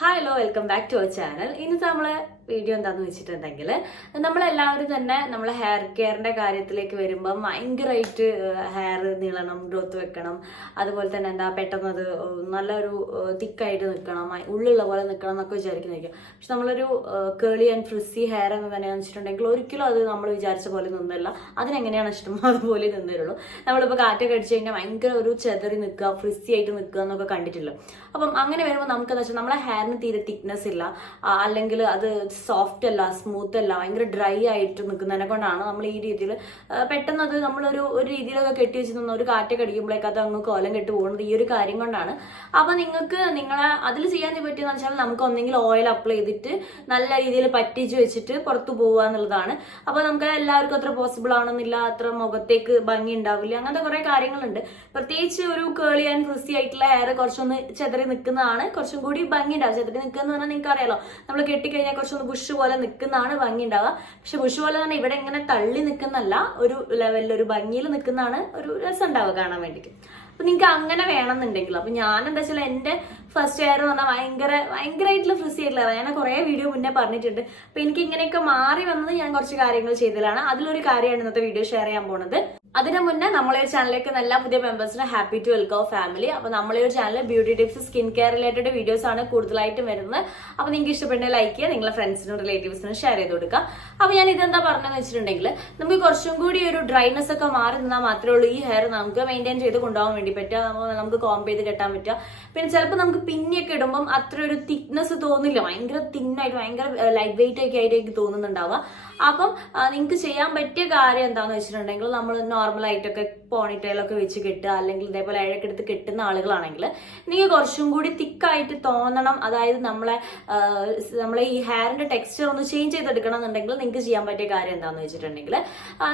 Hi hello welcome back to our channel. ഇന്നത്തെ നമ്മളെ video എന്താന്ന് വെച്ചിട്ടുണ്ടെങ്കിൽ നമ്മളെല്ലാവരും തന്നെ നമ്മളെ ഹെയർ കെയറിന്റെ കാര്യത്തിലേക്ക് വരുമ്പോൾ ഭയങ്കരമായിട്ട് ഹെയർ നീളണം, ഗ്രോത്ത് വെക്കണം, അതുപോലെ തന്നെ പെട്ടെന്ന് അത് നല്ലൊരു തിക്കായിട്ട് നിൽക്കണം, ഉള്ളുള്ള പോലെ നിൽക്കണം എന്നൊക്കെ വിചാരിക്കുന്നതായിരിക്കും. പക്ഷെ നമ്മളൊരു കേളി ആൻഡ് ഫ്രിസി ഹെയർ എന്ന് തന്നെയാണെന്ന് വെച്ചിട്ടുണ്ടെങ്കിൽ ഒരിക്കലും അത് നമ്മൾ വിചാരിച്ച പോലെ നിന്നില്ല. അതിനെങ്ങനെയാണ് ഇഷ്ടം അതുപോലെ നിന്നിരുള്ളൂ. നമ്മളിപ്പോൾ കാറ്റൊക്കെ അടിച്ചു കഴിഞ്ഞാൽ ഭയങ്കര ഒരു ചെതറി നിൽക്കുക, ഫ്രിസി ആയിട്ട് നിൽക്കുക എന്നൊക്കെ കണ്ടിട്ടില്ല. അപ്പം അങ്ങനെ വരുമ്പോൾ നമുക്കെന്ന് വെച്ചാൽ നമ്മളെ ഹെയറിന് തീരെ തിക്നെസ് ഇല്ല, അല്ലെങ്കിൽ അത് സോഫ്റ്റ് അല്ല, സ്മൂത്ത് അല്ല, ഭയങ്കര ഡ്രൈ ആയിട്ട് നിൽക്കുന്നതിനെ കൊണ്ടാണ് നമ്മൾ ഈ രീതിയിൽ പെട്ടെന്ന് അത് നമ്മളൊരു രീതിയിലൊക്കെ കെട്ടി വെച്ച് നിന്ന് ഒരു കാറ്റൊക്കെ അടിക്കുമ്പോഴേക്ക് അത് അങ്ങ് കോലം കെട്ട് പോകുന്നത് ഈ ഒരു കാര്യം കൊണ്ടാണ്. അപ്പൊ നിങ്ങൾക്ക് നിങ്ങളെ അതിൽ ചെയ്യാൻ പറ്റിയെന്ന് വെച്ചാൽ നമുക്ക് ഒന്നെങ്കിൽ ഓയിൽ അപ്ലൈ ചെയ്തിട്ട് നല്ല രീതിയിൽ പറ്റിച്ച് വെച്ചിട്ട് പുറത്തു പോകുക എന്നുള്ളതാണ്. അപ്പൊ നമുക്ക് എല്ലാവർക്കും അത്ര പോസിബിൾ ആണെന്നില്ല, അത്ര മുഖത്തേക്ക് ഭംഗി ഉണ്ടാവില്ല, അങ്ങനത്തെ കുറെ കാര്യങ്ങളുണ്ട്. പ്രത്യേകിച്ച് ഒരു കേളി ആൻഡ് ഫ്രിസി ആയിട്ടുള്ള ഹെയർ കുറച്ചൊന്ന് ചെതറി നിൽക്കുന്നതാണ് കുറച്ചും കൂടി ഭംഗി ഉണ്ടാവുക. ചെതറി നിൽക്കുക എന്ന് പറഞ്ഞാൽ നിങ്ങൾക്ക് അറിയാലോ, നമ്മൾ കെട്ടിക്കഴിഞ്ഞാൽ കുറച്ചൊന്ന് ബുഷ് പോലെ നിൽക്കുന്നതാണ് ഭംഗി ഉണ്ടാവുക. പക്ഷെ ബുഷ് പോലെ തന്നെ ഇവിടെ ഇങ്ങനെ തള്ളി നിൽക്കുന്നല്ല, ഒരു ലെവലിൽ ഒരു ഭംഗിയിൽ നിൽക്കുന്നതാണ് ഒരു രസം ഉണ്ടാവുക കാണാൻ വേണ്ടിയിട്ട്. അപ്പൊ നിങ്ങൾക്ക് അങ്ങനെ വേണമെന്നുണ്ടെങ്കിൽ, അപ്പൊ ഞാൻ എന്താ വെച്ചാൽ എന്റെ ഫസ്റ്റ് ഹെയർ എന്ന് പറഞ്ഞാൽ ഭയങ്കരമായിട്ടുള്ള ഫ്രിസി ആയിട്ടുള്ള ഞാൻ കുറെ വീഡിയോ മുന്നേ പറഞ്ഞിട്ടുണ്ട്. അപ്പൊ എനിക്ക് ഇങ്ങനെയൊക്കെ മാറി വന്നത് ഞാൻ കുറച്ച് കാര്യങ്ങൾ ചെയ്തതാണ്. അതിലൊരു കാര്യമാണ് ഇന്നത്തെ വീഡിയോ ഷെയർ ചെയ്യാൻ പോകുന്നത്. അതിനു മുന്നേ നമ്മളെ ചാനലിലേക്ക് എല്ലാ പുതിയ മെമ്പേഴ്സിനെ ഹാപ്പി ടു വെൽക്കം ഫാമിലി. അപ്പൊ നമ്മളെ ചാനലിൽ beauty tips, skin care related videos ആണ് കൂടുതലായിട്ടും വരുന്നത്. അപ്പൊ നിങ്ങൾക്ക് ഇഷ്ടപ്പെട്ട ലൈക്ക് ചെയ്യുക, നിങ്ങളെ ഫ്രണ്ട്സിനും റിലേറ്റീവ്സിനും ഷെയർ ചെയ്ത് കൊടുക്കുക. അപ്പൊ ഞാൻ ഇതെന്താ പറഞ്ഞതെന്ന് വെച്ചിട്ടുണ്ടെങ്കിൽ, നമുക്ക് കുറച്ചും കൂടി ഒരു ഡ്രൈനെസ് ഒക്കെ മാറി നിന്നാൽ മാത്രമേ ഉള്ളൂ ഈ ഹെയർ നമുക്ക് മെയിൻറ്റെയിൻ ചെയ്ത് കൊണ്ടുപോകാൻ വേണ്ടി പറ്റുക, നമുക്ക് കോംബ് ചെയ്ത് കെട്ടാൻ പറ്റുക. പിന്നെ ചിലപ്പോൾ നമുക്ക് പിന്നിയൊക്കെ ഇടുമ്പം അത്ര ഒരു തിക്നെസ് തോന്നില്ല, ഭയങ്കര തിന്നായിട്ട് ഭയങ്കര ലൈറ്റ് വെയിറ്റ് ഒക്കെ ആയിട്ട് എനിക്ക് തോന്നുന്നുണ്ടാവുക. അപ്പം നിങ്ങൾക്ക് ചെയ്യാൻ പറ്റിയ കാര്യം എന്താന്ന് വെച്ചിട്ടുണ്ടെങ്കിൽ, നമ്മൾ നോർമലായിട്ടൊക്കെ പോണിറ്റെയിലൊക്കെ വെച്ച് കെട്ടുക, അല്ലെങ്കിൽ ഇതേപോലെ ഇഴക്കെടുത്ത് കെട്ടുന്ന ആളുകളാണെങ്കിൽ നിങ്ങൾക്ക് കുറച്ചും കൂടി തിക്കായിട്ട് തോന്നണം, അതായത് നമ്മളെ ഈ ഹെയറിന്റെ ടെക്സ്ചർ ഒന്ന് ചേഞ്ച് ചെയ്തെടുക്കണം എന്നുണ്ടെങ്കിൽ നിങ്ങൾക്ക് ചെയ്യാൻ പറ്റിയ കാര്യം എന്താണെന്ന് വെച്ചിട്ടുണ്ടെങ്കിൽ,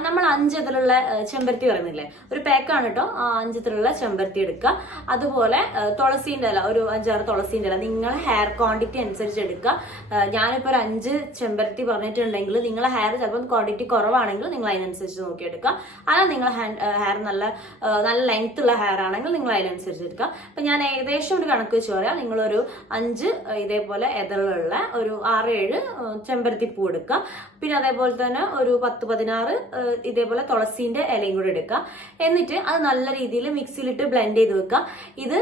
നമ്മൾ 5 ഇതിലുള്ള ചെമ്പരത്തി പറയുന്നില്ലേ, ഒരു പാക്കാണ് കേട്ടോ, 5 ഇതിലുള്ള ചെമ്പരത്തി എടുക്കുക. അതുപോലെ തുളസീൻ്റെ ഇല, ഒരു 5-6 തുളസീൻ്റെ ഇല നിങ്ങളെ ഹെയർ ക്വാണ്ടിറ്റി അനുസരിച്ച് എടുക്കുക. ഞാനിപ്പോൾ ഒരു 5 ചെമ്പരത്തി പറഞ്ഞിട്ടുണ്ടെങ്കിൽ നിങ്ങളെ ഹെയർ ചിലപ്പോൾ ക്വാണ്ടിറ്റി കുറവാണെങ്കിൽ നിങ്ങൾ അതിനനുസരിച്ച് നോക്കിയെടുക്കുക. അല്ല നിങ്ങൾ ഹെയർ നല്ല ലെങ്ത് ഉള്ള ഹെയർ ആണെങ്കിൽ നിങ്ങൾ അതിനനുസരിച്ച് എടുക്കുക. അപ്പൊ ഞാൻ ഏകദേശം ഒരു കണക്ക് വെച്ച് പറയാം, നിങ്ങളൊരു 5 ഇതേപോലെ എതളുള്ള ഒരു 6-7 ചെമ്പരത്തി പൂ എടുക്കുക. പിന്നെ അതേപോലെ തന്നെ ഒരു 10-16 ഇതേപോലെ തുളസീന്റെ ഇലയും കൂടെ എടുക്കുക. എന്നിട്ട് അത് നല്ല രീതിയിൽ മിക്സിയിലിട്ട് ബ്ലെൻഡ് ചെയ്ത് വെക്കുക. ഇത്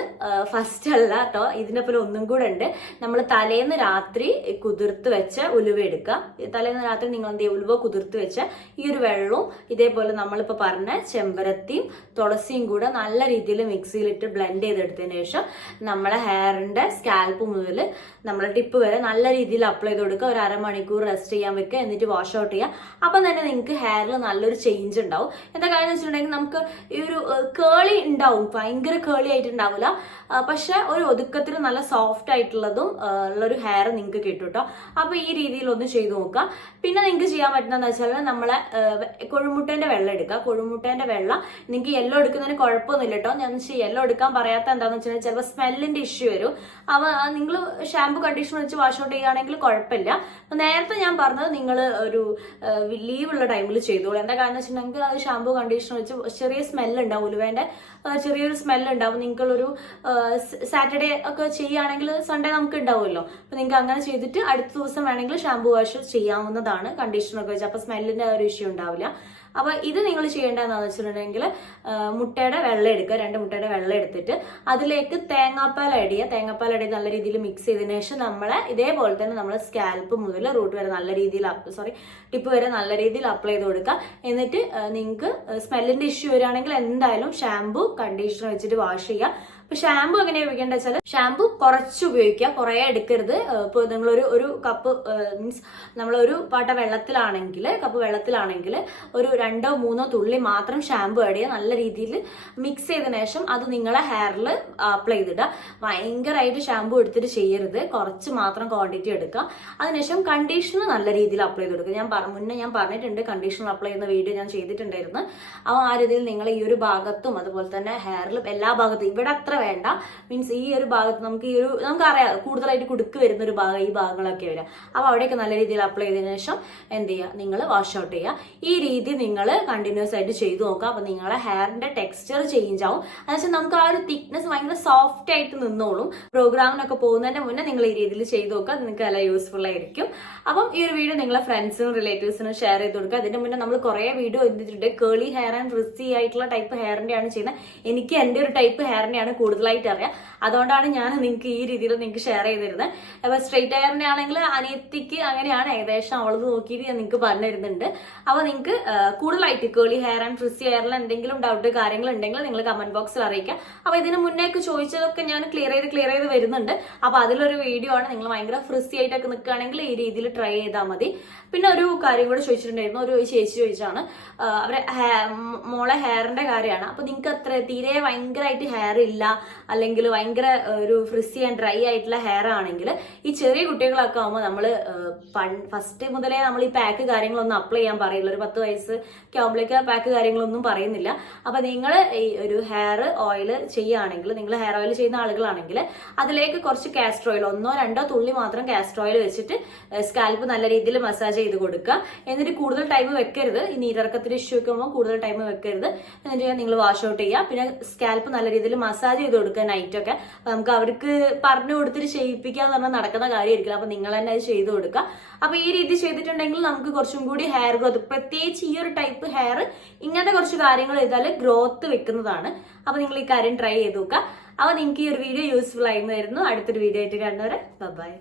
ഫസ്റ്റ് അല്ല കേട്ടോ, ഇതിന്റെ പോലെ ഒന്നും കൂടെ ഉണ്ട്. നമ്മൾ തലേന്ന് രാത്രി കുതിർത്ത് വെച്ച ഉലുവ എടുക്കുക. തലേന്ന് രാത്രി നിങ്ങൾ ഉലുവ കുതിർത്ത് വെച്ച ഈ ഒരു വെള്ളവും ഇതേപോലെ നമ്മളിപ്പോ പറഞ്ഞ ചെമ്പരത്തിയും തുളസിയും കൂടെ നല്ല രീതിയിൽ മിക്സിയിലിട്ട് ബ്ലെൻഡ് ചെയ്തെടുത്തതിന് ശേഷം നമ്മളെ ഹെയറിന്റെ സ്കാൽപ്പ് മുതൽ നമ്മളെ ടിപ്പ് വരെ നല്ല രീതിയിൽ അപ്ലൈ ചെയ്ത് കൊടുക്കുക. ഒരു അരമണിക്കൂർ റെസ്റ്റ് ചെയ്യാൻ വെക്കുക, എന്നിട്ട് വാഷ് ഔട്ട് ചെയ്യുക. അപ്പം തന്നെ നിങ്ങൾക്ക് ഹെയറിൽ നല്ലൊരു ചേഞ്ച് ഉണ്ടാവും. എന്താ കാര്യം എന്ന് വെച്ചിട്ടുണ്ടെങ്കിൽ, നമുക്ക് ഈ ഒരു കേളി ഉണ്ടാവും, ഭയങ്കര കേളി ആയിട്ടുണ്ടാവില്ല, പക്ഷെ ഒരു ഒതുക്കത്തിൽ നല്ല സോഫ്റ്റ് ആയിട്ടുള്ളതും ഉള്ളൊരു ഹെയർ നിങ്ങൾക്ക് കിട്ടും കേട്ടോ. അപ്പൊ ഈ രീതിയിൽ ഒന്ന് ചെയ്ത് നോക്കുക. പിന്നെ നിങ്ങൾക്ക് ചെയ്യാൻ പറ്റുന്നതെന്ന് വെച്ചാൽ, നമ്മളെ കൊഴുമുട്ടേന്റെ വെള്ളം എടുക്കുക. കൊഴുമുട്ടേന്റെ വെള്ളം നിങ്ങൾക്ക് യെല്ലോ എടുക്കുന്നതിന് കുഴപ്പമൊന്നുമില്ല കേട്ടോ. ഞാൻ യെല്ലോ എടുക്കാൻ പറയാത്ത എന്താണെന്ന് വെച്ചാൽ ചിലപ്പോൾ സ്മെല്ലിന്റെ ഇഷ്യൂ വരും. അപ്പൊ നിങ്ങൾ ഷാമ്പു കണ്ടീഷണർ വെച്ച് വാഷ് ഔട്ട് ചെയ്യുകയാണെങ്കിൽ കുഴപ്പമില്ല. നേരത്തെ ഞാൻ പറഞ്ഞത് നിങ്ങൾ ഒരു ലീവുള്ള ടൈമിൽ ചെയ്തോളൂ. എന്താ കാരണം എന്ന് വെച്ചിട്ടുണ്ടെങ്കിൽ, അത് ഷാമ്പു കണ്ടീഷണർ വെച്ച് ചെറിയ സ്മെല്ല് ഉണ്ടാവും, ഉലുവേന്റെ ചെറിയൊരു സ്മെല്ല് ഉണ്ടാവും. നിങ്ങളൊരു സാറ്റർഡേ ഒക്കെ ചെയ്യുകയാണെങ്കിൽ സൺഡേ നമുക്ക് ഉണ്ടാവുമല്ലോ. അപ്പൊ നിങ്ങൾക്ക് അങ്ങനെ ചെയ്തിട്ട് അടുത്ത ദിവസം വേണമെങ്കിൽ ഷാമ്പു വാഷ് ചെയ്യാവുന്നതാണ് കണ്ടീഷണറൊക്കെ വെച്ച്. അപ്പൊ സ്മെല്ലിന്റെ ഒരു ഇഷ്യൂ ഉണ്ടാവില്ല. അപ്പൊ ഇത് നിങ്ങൾ ചെയ്യേണ്ടതെന്ന് വെച്ചിട്ടുണ്ടെങ്കിൽ, മുട്ടയുടെ വെള്ളം എടുക്കുക. 2 മുട്ടയുടെ വെള്ളം എടുത്തിട്ട് അതിലേക്ക് തേങ്ങാപ്പാൽ ആഡ് ചെയ്യുക. തേങ്ങാപ്പാൽ ആഡ് ചെയ്ത് നല്ല രീതിയിൽ മിക്സ് ചെയ്തതിനു ശേഷം നമ്മളെ ഇതേപോലെ തന്നെ നമ്മൾ സ്കാൽപ്പ് മുതൽ റൂട്ട് വരെ നല്ല രീതിയിൽ ടിപ്പ് വരെ നല്ല രീതിയിൽ അപ്ലൈ ചെയ്ത് കൊടുക്കുക. എന്നിട്ട് നിങ്ങൾക്ക് സ്മെല്ലിന്റെ ഇഷ്യൂ വരികയാണെങ്കിൽ എന്തായാലും ഷാമ്പു കണ്ടീഷണർ വെച്ചിട്ട് വാഷ് ചെയ്യുക. അപ്പൊ ഷാമ്പു എങ്ങനെയാണ് ഉപയോഗിക്കേണ്ടത് വെച്ചാൽ, ഷാമ്പു കുറച്ച് ഉപയോഗിക്കുക, കുറെ എടുക്കരുത്. ഇപ്പോൾ നിങ്ങൾ ഒരു കപ്പ് മീൻസ് നമ്മളൊരു പാട്ട കപ്പ് വെള്ളത്തിലാണെങ്കിൽ ഒരു 2-3 തുള്ളി മാത്രം ഷാമ്പു ആഡ് ചെയ്യുക. നല്ല രീതിയിൽ മിക്സ് ചെയ്തതിനു ശേഷം അത് നിങ്ങളെ ഹെയറിൽ അപ്ലൈ ചെയ്തിടുക. ഭയങ്കരമായിട്ട് ഷാമ്പു എടുത്തിട്ട് ചെയ്യരുത്, കുറച്ച് മാത്രം ക്വാണ്ടിറ്റി എടുക്കുക. അതിനുശേഷം കണ്ടീഷണർ നല്ല രീതിയിൽ അപ്ലൈ ചെയ്ത് കൊടുക്കുക. മുന്നേ ഞാൻ പറഞ്ഞിട്ടുണ്ട്, കണ്ടീഷണർ അപ്ലൈ ചെയ്യുന്ന വീഡിയോ ഞാൻ ചെയ്തിട്ടുണ്ടായിരുന്നു. അപ്പോൾ ആ രീതിയിൽ നിങ്ങൾ ഈ ഒരു ഭാഗത്തും അതുപോലെ തന്നെ ഹെയറിലും എല്ലാ ഭാഗത്തും, ഇവിടെ അത്ര വേണ്ട, മീൻസ് ഈ ഒരു ഭാഗത്ത് നമുക്കറിയാം കൂടുതലായിട്ട് കുടുക്ക് വരുന്ന ഒരു ഭാഗം, ഈ ഭാഗങ്ങളൊക്കെ വരിക. അപ്പോൾ അവിടെയൊക്കെ നല്ല രീതിയിൽ അപ്ലൈ ചെയ്തതിനു ശേഷം എന്ത് ചെയ്യുക, നിങ്ങൾ വാഷ് ഔട്ട് ചെയ്യുക. ഈ രീതി നിങ്ങൾ കണ്ടിന്യൂസ് ആയിട്ട് ചെയ്തു നോക്കുക. അപ്പൊ നിങ്ങളെ ഹെയറിന്റെ ടെക്സ്ചർ ചേഞ്ച് ആവും. എന്നുവെച്ചാൽ നമുക്ക് ആ ഒരു തിക്നെസ് ഭയങ്കര സോഫ്റ്റ് ആയിട്ട് നിന്നോളും. പ്രോഗ്രാമിനൊക്കെ പോകുന്നതിന്റെ മുന്നേ നിങ്ങൾ ഈ രീതിയിൽ ചെയ്തു നോക്കുക. നിങ്ങൾക്ക് നല്ല യൂസ്ഫുൾ ആയിരിക്കും. അപ്പം ഈ ഒരു വീഡിയോ നിങ്ങളെ ഫ്രണ്ട്സിനും റിലേറ്റീവ്സിനും ഷെയർ ചെയ്ത് കൊടുക്കുക. അതിന്റെ മുന്നേ നമ്മൾ കുറെ വീഡിയോ എടുത്തിട്ടുണ്ട്. കേളി ഹെയർ ആൻഡ് ഫ്രിസി ആയിട്ടുള്ള ടൈപ്പ് ഹെയറിന്റെയാണ് ചെയ്യുന്നത്. എനിക്ക് എന്റെ ഒരു ടൈപ്പ് ഹെയറിനെയാണ് കൂടുതലായിട്ട് അറിയാം. അതുകൊണ്ടാണ് ഞാൻ നിങ്ങൾക്ക് ഈ രീതിയിൽ നിങ്ങൾക്ക് ഷെയർ ചെയ്തിരുന്നത്. അപ്പൊ സ്ട്രെയിറ്റ് ഹെയറിന്റെ ആണെങ്കിൽ അനിയത്തിക്ക് അങ്ങനെയാണ്, ഏകദേശം അവളത് നോക്കിയിട്ട് ഞാൻ നിങ്ങൾക്ക് പറഞ്ഞു തരുന്നുണ്ട്. അപ്പൊ നിങ്ങൾക്ക് കൂടുതലായിട്ട് കേളി ഹെയർ ആൻഡ് ഫ്രിസി ഹെയറിൽ എന്തെങ്കിലും ഡൗട്ട് കാര്യങ്ങൾ ഉണ്ടെങ്കിൽ നിങ്ങൾ കമന്റ് ബോക്സിൽ അറിയിക്കാം. അപ്പൊ ഇതിന് മുന്നേക്ക് ചോദിച്ചതൊക്കെ ഞാൻ ക്ലിയർ ചെയ്ത് വരുന്നുണ്ട്. അപ്പൊ അതിലൊരു വീഡിയോ ആണ്. നിങ്ങൾ ഭയങ്കര ഫ്രിസി ആയിട്ടൊക്കെ നിൽക്കുകയാണെങ്കിൽ ഈ രീതിയിൽ ട്രൈ ചെയ്താൽ മതി. പിന്നെ ഒരു കാര്യം കൂടെ ചോദിച്ചിട്ടുണ്ടായിരുന്നു. ഒരു ചേച്ചി ചോദിച്ചാണ് അവരെ മോളെ ഹെയറിന്റെ കാര്യമാണ്. അപ്പൊ നിങ്ങൾക്ക് അത്ര തീരെ ഭയങ്കരമായിട്ട് ഹെയർ ഇല്ല, അല്ലെങ്കിൽ ഭയങ്കര ഒരു ഫ്രിസി ആൻഡ് ഡ്രൈ ആയിട്ടുള്ള ഹെയർ ആണെങ്കിൽ ഈ ചെറിയ കുട്ടികളൊക്കെ ആകുമ്പോൾ നമ്മൾ ഫസ്റ്റ് മുതലേ നമ്മൾ ഈ പാക്ക് കാര്യങ്ങളൊന്നും അപ്ലൈ ചെയ്യാൻ പറയില്ല. ഒരു 10 വയസ്സ് ഒക്കെ ആകുമ്പോഴേക്ക് പാക്ക് കാര്യങ്ങളൊന്നും പറയുന്നില്ല. അപ്പൊ നിങ്ങൾ ഈ ഒരു ഹെയർ ഓയിൽ ചെയ്യുകയാണെങ്കിൽ, നിങ്ങൾ ഹെയർ ഓയിൽ ചെയ്യുന്ന ആളുകളാണെങ്കിൽ അതിലേക്ക് കുറച്ച് കാസ്റ്റർ ഓയിൽ 1-2 തുള്ളി മാത്രം കാസ്റ്റർ ഓയിൽ വെച്ചിട്ട് സ്കാൽപ്പ് നല്ല രീതിയിൽ മസാജ് ചെയ്ത് കൊടുക്കുക. എന്നിട്ട് കൂടുതൽ ടൈം വെക്കരുത്. ഈ നീരിറക്കത്തിന് ഇഷ്യൂ ഒക്കെ ആകുമ്പോൾ കൂടുതൽ ടൈം വെക്കരുത്. എന്നിട്ട് നിങ്ങൾ വാഷ് ഔട്ട് ചെയ്യുക. പിന്നെ സ്കാൽപ്പ് നല്ല രീതിയിൽ മസാജ് ചെയ്ത് കൊടുക്കുക നൈറ്റൊക്കെ. നമുക്ക് അവർക്ക് പറഞ്ഞു കൊടുത്തിട്ട് ചെയ്യിപ്പിക്കാന്ന് പറഞ്ഞാൽ നടക്കുന്ന കാര്യമായിരിക്കില്ല. അപ്പൊ നിങ്ങൾ തന്നെ അത് ചെയ്ത് കൊടുക്കുക. അപ്പൊ ഈ രീതി ചെയ്തിട്ടുണ്ടെങ്കിൽ നമുക്ക് കുറച്ചും കൂടി ഹെയർ ഗ്രോത്ത്, പ്രത്യേകിച്ച് ഈ ഒരു ടൈപ്പ് ഹെയർ ഇങ്ങനത്തെ കുറച്ച് കാര്യങ്ങൾ ചെയ്താൽ ഗ്രോത്ത് വെക്കുന്നതാണ്. അപ്പൊ നിങ്ങൾ ഈ കാര്യം ട്രൈ ചെയ്ത് നോക്കുക. അപ്പൊ നിങ്ങൾക്ക് ഈ ഒരു വീഡിയോ യൂസ്ഫുൾ ആയിരുന്നു. അടുത്തൊരു വീഡിയോ ആയിട്ട് കാണുന്നവരെ ബൈ.